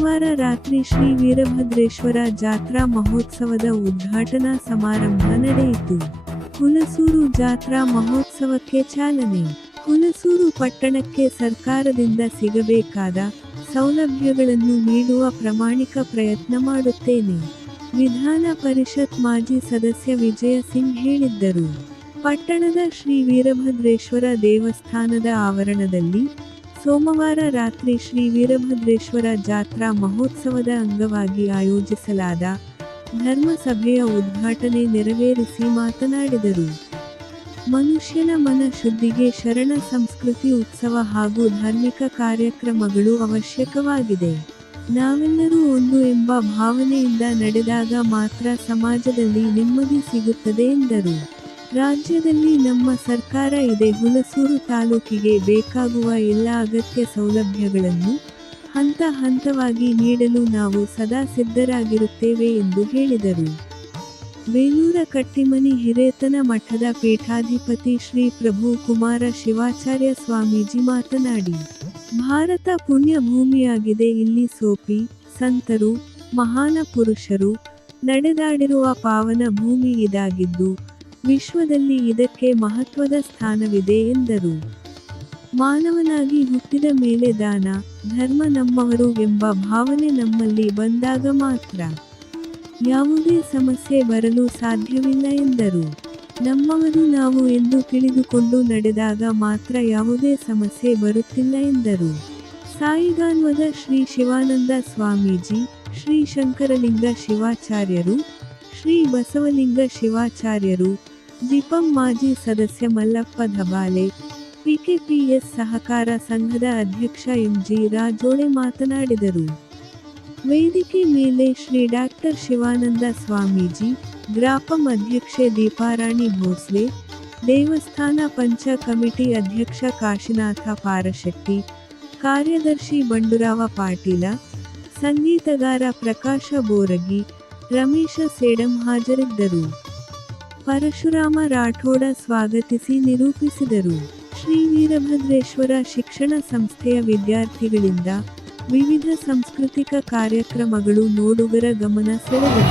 ಸೋಮವಾರ ರಾತ್ರಿ ಶ್ರೀ ವೀರಭದ್ರೇಶ್ವರ ಜಾತ್ರಾ ಮಹೋತ್ಸವದ ಉದ್ಘಾಟನಾ ಸಮಾರಂಭ ನಡೆಯಿತು. ಹುಣಸೂರು ಜಾತ್ರಾ ಮಹೋತ್ಸವಕ್ಕೆ ಚಾಲನೆ. ಹುಣಸೂರು ಪಟ್ಟಣಕ್ಕೆ ಸರ್ಕಾರದಿಂದ ಸಿಗಬೇಕಾದ ಸೌಲಭ್ಯಗಳನ್ನು ನೀಡುವ ಪ್ರಾಮಾಣಿಕ ಪ್ರಯತ್ನ ಮಾಡುತ್ತೇನೆ. ವಿಧಾನ ಪರಿಷತ್ ಮಾಜಿ ಸದಸ್ಯ ವಿಜಯ ಸಿಂಗ್ ಹೇಳಿದ್ದರು. ಪಟ್ಟಣದ ಶ್ರೀ ವೀರಭದ್ರೇಶ್ವರ ದೇವಸ್ಥಾನದ ಆವರಣದಲ್ಲಿ ಸೋಮವಾರ ರಾತ್ರಿ ಶ್ರೀ ವೀರಭದ್ರೇಶ್ವರ ಜಾತ್ರಾ ಮಹೋತ್ಸವದ ಅಂಗವಾಗಿ ಆಯೋಜಿಸಲಾದ ಧರ್ಮಸಭೆಯ ಉದ್ಘಾಟನೆ ನೆರವೇರಿಸಿ ಮಾತನಾಡಿದರು. ಮನುಷ್ಯನ ಮನ ಶುದ್ಧಿಗೆ ಶರಣ ಸಂಸ್ಕೃತಿ ಉತ್ಸವ ಹಾಗೂ ಧಾರ್ಮಿಕ ಕಾರ್ಯಕ್ರಮಗಳು ಅವಶ್ಯಕವಾಗಿದೆ. ನಾವೆಲ್ಲರೂ ಒಂದು ಎಂಬ ಭಾವನೆಯಿಂದ ನಡೆದಾಗ ಮಾತ್ರ ಸಮಾಜದಲ್ಲಿ ನೆಮ್ಮದಿ ಸಿಗುತ್ತದೆ ಎಂದರು. ರಾಜ್ಯದಲ್ಲಿ ನಮ್ಮ ಸರ್ಕಾರ ಇದೆ. ಹುಣಸೂರು ತಾಲೂಕಿಗೆ ಬೇಕಾಗುವ ಎಲ್ಲ ಅಗತ್ಯ ಸೌಲಭ್ಯಗಳನ್ನು ಹಂತ ಹಂತವಾಗಿ ನೀಡಲು ನಾವು ಸದಾ ಸಿದ್ಧರಾಗಿರುತ್ತೇವೆ ಎಂದು ಹೇಳಿದರು. ಬೇಲೂರ ಕಟ್ಟಿಮನಿ ಹಿರೇತನ ಮಠದ ಪೀಠಾಧಿಪತಿ ಶ್ರೀ ಪ್ರಭು ಕುಮಾರ ಶಿವಾಚಾರ್ಯ ಸ್ವಾಮೀಜಿ ಮಾತನಾಡಿ, ಭಾರತ ಪುಣ್ಯ ಭೂಮಿಯಾಗಿದೆ. ಇಲ್ಲಿ ಸೋಫಿ ಸಂತರು, ಮಹಾನ ಪುರುಷರು ನಡೆದಾಡಿರುವ ಪಾವನ ಭೂಮಿ ಇದಾಗಿದ್ದು ವಿಶ್ವದಲ್ಲಿ ಇದಕ್ಕೆ ಮಹತ್ವದ ಸ್ಥಾನವಿದೆ ಎಂದರು. ಮಾನವನಾಗಿ ಹುಟ್ಟಿದ ಮೇಲೆ ದಾನ, ಧರ್ಮ ನಮ್ಮವರು ಎಂಬ ಭಾವನೆ ನಮ್ಮಲ್ಲಿ ಬಂದಾಗ ಮಾತ್ರ ಯಾವುದೇ ಸಮಸ್ಯೆ ಬರಲು ಸಾಧ್ಯವಿಲ್ಲ ಎಂದರು. ನಮ್ಮವರು ನಾವು ಎಂದು ತಿಳಿದುಕೊಂಡು ನಡೆದಾಗ ಮಾತ್ರ ಯಾವುದೇ ಸಮಸ್ಯೆ ಬರುತ್ತಿಲ್ಲ ಎಂದರು. ಸಾಯಿಗಾನ್ವದ ಶ್ರೀ ಶಿವಾನಂದ ಸ್ವಾಮೀಜಿ, ಶ್ರೀ ಶಂಕರಲಿಂಗ ಶಿವಾಚಾರ್ಯರು, ಶ್ರೀ ಬಸವಲಿಂಗ ಶಿವಾಚಾರ್ಯರು, ಜಿಪಂ ಮಾಜಿ ಸದಸ್ಯ ಮಲ್ಲಪ್ಪ ಧಬಾಲೆ, ಪಿಕೆಪಿಎಸ್ ಸಹಕಾರ ಸಂಘದ ಅಧ್ಯಕ್ಷ ಎಂಜಿ ರಾಜೋಳೆ ಮಾತನಾಡಿದರು. ವೇದಿಕೆ ಮೇಲೆ ಶ್ರೀ ಡಾಕ್ಟರ್ ಶಿವಾನಂದ ಸ್ವಾಮೀಜಿ, ಗ್ರಾಪಂ ಅಧ್ಯಕ್ಷೆ ದೀಪಾರಾಣಿ ಭೋಸ್ಲೆ, ದೇವಸ್ಥಾನ ಪಂಚ ಕಮಿಟಿ ಅಧ್ಯಕ್ಷ ಕಾಶಿನಾಥ ಪಾರಶೆಟ್ಟಿ, ಕಾರ್ಯದರ್ಶಿ ಬಂಡುರಾವ ಪಾಟೀಲ, ಸಂಗೀತಗಾರ ಪ್ರಕಾಶ ಬೋರಗಿ, ರಮೇಶ ಸೇಡಂ ಹಾಜರಿದ್ದರು. ಪರಶುರಾಮ ರಾಠೋಡ ಸ್ವಾಗತಿಸಿ ನಿರೂಪಿಸಿದರು. ಶ್ರೀ ವೀರಭದ್ರೇಶ್ವರ ಶಿಕ್ಷಣ ಸಂಸ್ಥೆಯ ವಿದ್ಯಾರ್ಥಿಗಳಿಂದ ವಿವಿಧ ಸಾಂಸ್ಕೃತಿಕ ಕಾರ್ಯಕ್ರಮಗಳು ನೋಡುಗರ ಗಮನ ಸೆಳೆದವು.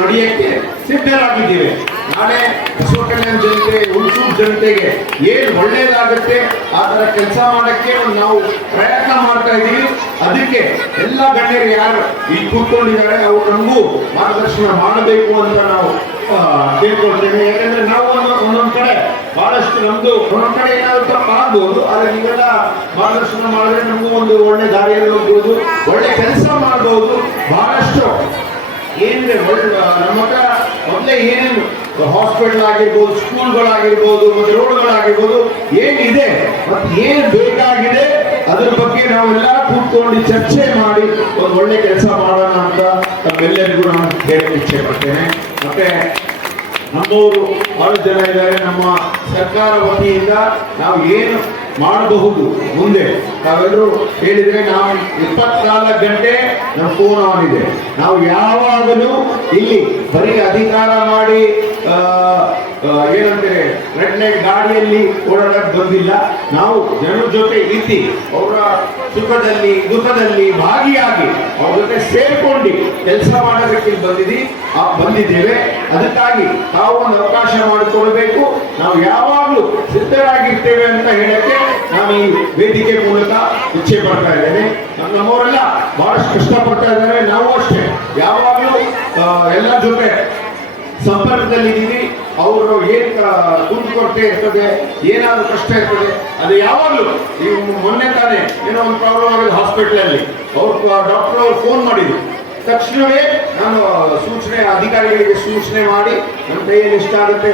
ನಡೆಯಕ್ಕೆ ಸಿದ್ಧರಾಗಿದ್ದೇವೆ. ನಾಳೆ ಬಸವ ಕಲ್ಯಾಣ ಜನತೆ, ಹುಣಸೂರು ಜನತೆಗೆ ಏನು ಒಳ್ಳೇದಾಗುತ್ತೆ ಆ ಥರ ಕೆಲಸ ಮಾಡಕ್ಕೆ ನಾವು ಪ್ರಯತ್ನ ಮಾಡ್ತಾ ಇದ್ದೀವಿ. ಅದಕ್ಕೆ ಎಲ್ಲ ಗಣ್ಯರು ಯಾರು ಇಲ್ಲಿ ಕೂತ್ಕೊಂಡಿದ್ದಾರೆ ಅವರು ನಮಗೂ ಮಾರ್ಗದರ್ಶನ ಮಾಡಬೇಕು ಅಂತ ನಾವು ಕೇಳ್ಕೊಳ್ತೇವೆ. ಯಾಕಂದ್ರೆ ನಾವು ಒಂದೊಂದು ಕಡೆ ಬಹಳಷ್ಟು ನಮ್ದು ಒಂದೊಂದು ಕಡೆ ಏನಾದ್ರು ತಪ್ಪು ಆಗ್ಬೋದು, ಆದ್ರೆ ನೀವೆಲ್ಲ ಮಾರ್ಗದರ್ಶನ ಮಾಡಿದ್ರೆ ನಮಗೂ ಒಂದು ಒಳ್ಳೆ ದಾರಿಯಲ್ಲಿ ಹೋಗ್ಬೋದು, ಒಳ್ಳೆ ಕೆಲಸ ಮಾಡ್ಬೋದು. ಬಹಳಷ್ಟು ಏನಿದೆ ನಮ್ಮ ಹತ್ರ ಮೊದಲೇ ಏನೇನು ಹಾಸ್ಪಿಟಲ್ ಆಗಿರ್ಬೋದು, ಸ್ಕೂಲ್ಗಳಾಗಿರ್ಬೋದು, ಮತ್ತೆ ರೋಡ್ಗಳಾಗಿರ್ಬೋದು ಏನಿದೆ ಮತ್ತೆ ಏನು ಬೇಕಾಗಿದೆ ಅದ್ರ ಬಗ್ಗೆ ನಾವೆಲ್ಲ ಕೂತ್ಕೊಂಡು ಚರ್ಚೆ ಮಾಡಿ ಒಂದು ಒಳ್ಳೆ ಕೆಲಸ ಮಾಡೋಣ ಅಂತ ತಮ್ಮೆಲ್ಲರಿಗೂ ನಾನು ಹೇಳಕ್ಕೆ ಇಚ್ಛೆ ಪಡ್ತೇನೆ. ಮತ್ತೆ ನಮ್ಮವರು ಬಹಳ ಜನ ಇದ್ದಾರೆ. ನಮ್ಮ ಸರ್ಕಾರ ವತಿಯಿಂದ ನಾವು ಏನು ಮಾಡಬಹುದು ಮುಂದೆ ತಾವೆಲ್ಲರೂ ಹೇಳಿದ್ರೆ, ನಾವು 24 ಗಂಟೆ ನಮ್ಮ ಫೋನ್ ಆನ್ ಇದೆ. ನಾವು ಯಾವಾಗಲೂ ಇಲ್ಲಿ ಬರೀ ಅಧಿಕಾರ ಮಾಡಿ ಏನಂತಾರೆ ರೆಡ್ ಲೈಟ್ ಗಾಡಿಯಲ್ಲಿ ಓಡಾಡಕ್ಕೆ ಬಂದಿಲ್ಲ. ನಾವು ಜನರ ಜೊತೆ ಇದ್ದು ಅವರ ಸುಖದಲ್ಲಿ ದುಃಖದಲ್ಲಿ ಭಾಗಿಯಾಗಿ ಅವ್ರ ಜೊತೆ ಸೇರ್ಕೊಂಡು ಕೆಲಸ ಮಾಡೋದಕ್ಕೆ ಬಂದಿದ್ದೇವೆ. ಅದಕ್ಕಾಗಿ ತಾವು ಒಂದು ಅವಕಾಶ ಮಾಡಿಕೊಡ್ಬೇಕು. ನಾವು ಯಾವಾಗಲೂ ಸಿದ್ಧರಾಗಿರ್ತೇವೆ ಅಂತ ಹೇಳಕ್ಕೆ ನಾನು ಈ ವೇದಿಕೆ ಮೂಲಕ ಇಚ್ಛೆ ಪಡ್ತಾ ಇದ್ದೇನೆ. ನಮ್ಮವರೆಲ್ಲ ಬಹಳಷ್ಟು ಕಷ್ಟಪಡ್ತಾ ಇದ್ದಾರೆ. ನಾವು ಅಷ್ಟೇ ಯಾವಾಗಲೂ ಎಲ್ಲ ಜೊತೆ ಸಂಪರ್ಕದಲ್ಲಿದ್ದೀವಿ. ಅವರು ಏನ್ ಕುಂದುಕೊರತೆ ಇರ್ತದೆ, ಏನಾದ್ರು ಕಷ್ಟ ಇರ್ತದೆ, ಅದು ಯಾವಾಗಲೂ ಈ ಮೊನ್ನೆ ತಾನೇ ಏನೋ ಒಂದು ಪ್ರಾಬ್ಲಮ್ ಆಗಿದೆ ಹಾಸ್ಪಿಟಲಲ್ಲಿ, ಅವ್ರು ಡಾಕ್ಟರ್ ಅವ್ರು ಫೋನ್ ಮಾಡಿದ್ರು. ತಕ್ಷಣವೇ ನಾನು ಅಧಿಕಾರಿಗಳಿಗೆ ಸೂಚನೆ ಮಾಡಿ ನನ್ನ ಕೈಯಲ್ಲಿ ಎಷ್ಟಾಗುತ್ತೆ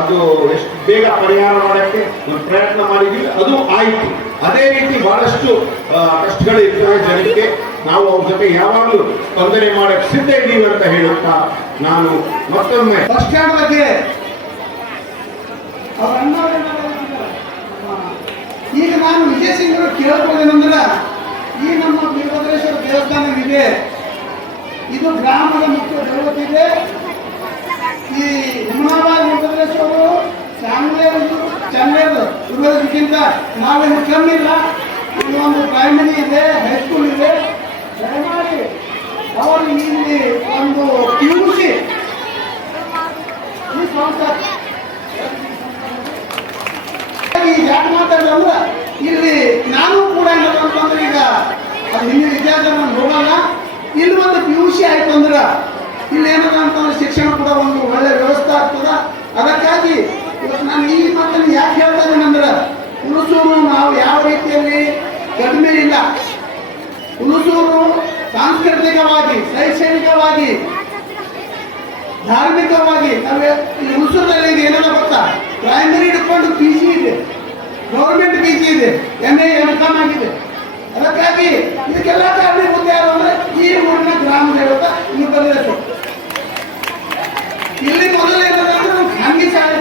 ಅದು ಎಷ್ಟು ಬೇಗ ಪರಿಹಾರ ಮಾಡೋಕ್ಕೆ ಒಂದು ಪ್ರಯತ್ನ ಮಾಡಿದ್ವಿ. ಅದು ಆಯಿತು. ಅದೇ ರೀತಿ ಬಹಳಷ್ಟು ಕಷ್ಟಗಳು ಇರ್ತವೆ ಜನಕ್ಕೆ. ನಾವು ಅವ್ರ ಜೊತೆ ಯಾವಾಗಲೂ ತೊಂದರೆ ಮಾಡಕ್ಕೆ ಸಿದ್ಧ ಇದ್ದೀವಿ ಅಂತ ಹೇಳುತ್ತಾ ನಾನು ಮತ್ತೊಮ್ಮೆ ಬಸ್ ಸ್ಟ್ಯಾಂಡ್ ಬಗ್ಗೆ ಈಗ ನಾನು ವಿಜಯ ಸಿಂಗ್ ಕೇಳ್ಕೊಳ್ಳೇನಂದ್ರೆ, ಈ ನಮ್ಮ ವೀರಭದ್ರೇಶ್ವರ ದೇವಸ್ಥಾನವಿದೆ, ಇದು ಗ್ರಾಮದ ಮುಖ್ಯ ದೇವತೆ. ಈ ಹುಮನಾಬಾದ್ ವೀರಭದ್ರೇಶ್ವರರು ಚಂದೇರು ಇರೋದಕ್ಕಿಂತ ನಾವೇನು ಕಮ್ಮಿ ಇಲ್ಲ. ಇಲ್ಲಿ ಒಂದು ಪ್ರೈಮರಿ ಇದೆ, ಹೈಸ್ಕೂಲ್ ಇದೆ. ದಯಮಾಡಿ ಅವರು ಇಲ್ಲಿ ಒಂದು PUC ಯಾಕೆ ಮಾತಾಡಿದ್ರೆ ಇಲ್ಲಿ ನಾನು ಕೂಡ ಏನಂತಂದ್ರೆ, ಈಗ ಅದು ಹಿಂದಿನ ಇತಿಹಾಸ ನಾನು ನೋಡಲ್ಲ. ಇಲ್ಲಿ ಒಂದು PUC ಆಯ್ತು ಅಂದ್ರೆ ಇಲ್ಲಿ ಏನದ ಅಂತಂದ್ರೆ ಶಿಕ್ಷಣ ಕೂಡ ಒಂದು ಒಳ್ಳೆ ವ್ಯವಸ್ಥೆ ಆಗ್ತದ. ಅದಕ್ಕಾಗಿ ಇವತ್ತು ನಾನು ಈ ಮಾತನ್ನು ಯಾಕೆ ಹೇಳ್ತಾ ಇದ್ದೇನೆಂದ್ರೆ, ಹುಣಸೂರು ನಾವು ಯಾವ ರೀತಿಯಲ್ಲಿ ಕಡಿಮೆ ಇಲ್ಲ. ಹುಣಸೂರು ಸಾಂಸ್ಕೃತಿಕವಾಗಿ, ಶೈಕ್ಷಣಿಕವಾಗಿ, ಧಾರ್ಮಿಕವಾಗಿ ನಾವು ಹುಣಸೂರಿನಲ್ಲಿ ಏನನ್ನ ಗೊತ್ತಾ, ಪ್ರೈಮರಿ ಹಿಡ್ಕೊಂಡು PG ಇದೆ, ಗೌರ್ಮೆಂಟ್ PG ಇದೆ, MA MCom ಆಗಿದೆ. ಅದಕ್ಕಾಗಿ ಇದಕ್ಕೆಲ್ಲ ಕಾರಣೀಭೂತ ಯಾರು ಅಂದ್ರೆ ಈ ಊರಿನ ಗ್ರಾಮ ದೇವತೆ ವೀರಭದ್ರೇಶ್ವರ. ಇಲ್ಲಿ ಮೊದಲೇನಂದ್ರೆ ಖಾಸಗಿ ಶಾಲೆ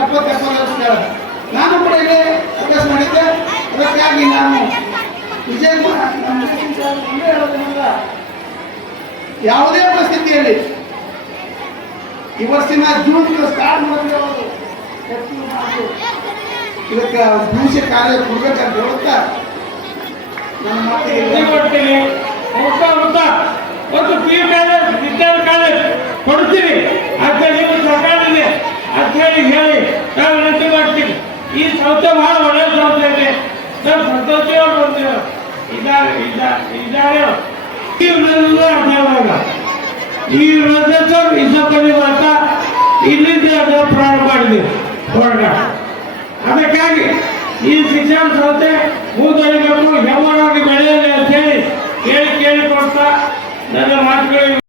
70 ವರ್ಷ ನಾನು ಕೂಡ ಇಲ್ಲಿ ಅಭ್ಯಾಸ ಮಾಡಿದ್ದೆ. ಅದಕ್ಕಾಗಿ ನಾನು ವಿಜಯಕುಮಾರ್ ಯಾವುದೇ ಪರಿಸ್ಥಿತಿಯಲ್ಲಿ ಈ ವರ್ಷಿನ ಜೂನ್ ಸ್ಟಾರ್ಟ್ ಮಾಡಿದ್ರೆ ಇದಕ್ಕೆ ಭವಿಷ್ಯ ಕಾರ್ಯ ಕೊಡ್ಬೇಕಂತ ಹೇಳುತ್ತಾ ನನ್ನ ಮಾತಿಗೆ ಒಂದು PU ಕಾಲೇಜ್, ವಿಜ್ಞಾನ ಕಾಲೇಜ್ ಕೊಡ್ತೀವಿ ಅಂತ ನೀವು ಸರ್ಕಾರದಲ್ಲಿ ಅಂತ ಹೇಳಿ ನಾವು ವಿನಂತಿ ಮಾಡ್ತೀವಿ. ಈ ಸಂಸ್ಥೆ ಬಹಳ ಒಳ್ಳೆಯ ಸಂಸ್ಥೆ ಇದೆ. ನಾವು ಸಂತೋಷವಾಗಿ ಬಂದಿರೋ ಇದ್ದಾರೆ. ಈ ಇಷ್ಟಪಡಿ ಅಂತ ಇಲ್ಲಿಂದ ಪ್ರಾರಂಭ ಮಾಡಿದ್ದೀವಿ ಹೋರಾಟ. ಅದಕ್ಕಾಗಿ ಈ ಶಿಕ್ಷಣ ಸಂಸ್ಥೆ ಮುಂದುವರಿಬೇಕು, ಹೆಮ್ಮರಾಗಿ ಬೆಳೆಯಲಿ ಅಂತ ಹೇಳಿ ಕೇಳಿಕೊಡ್ತಾ ನನ್ನ ಮಾತುಗಳಿಗೆ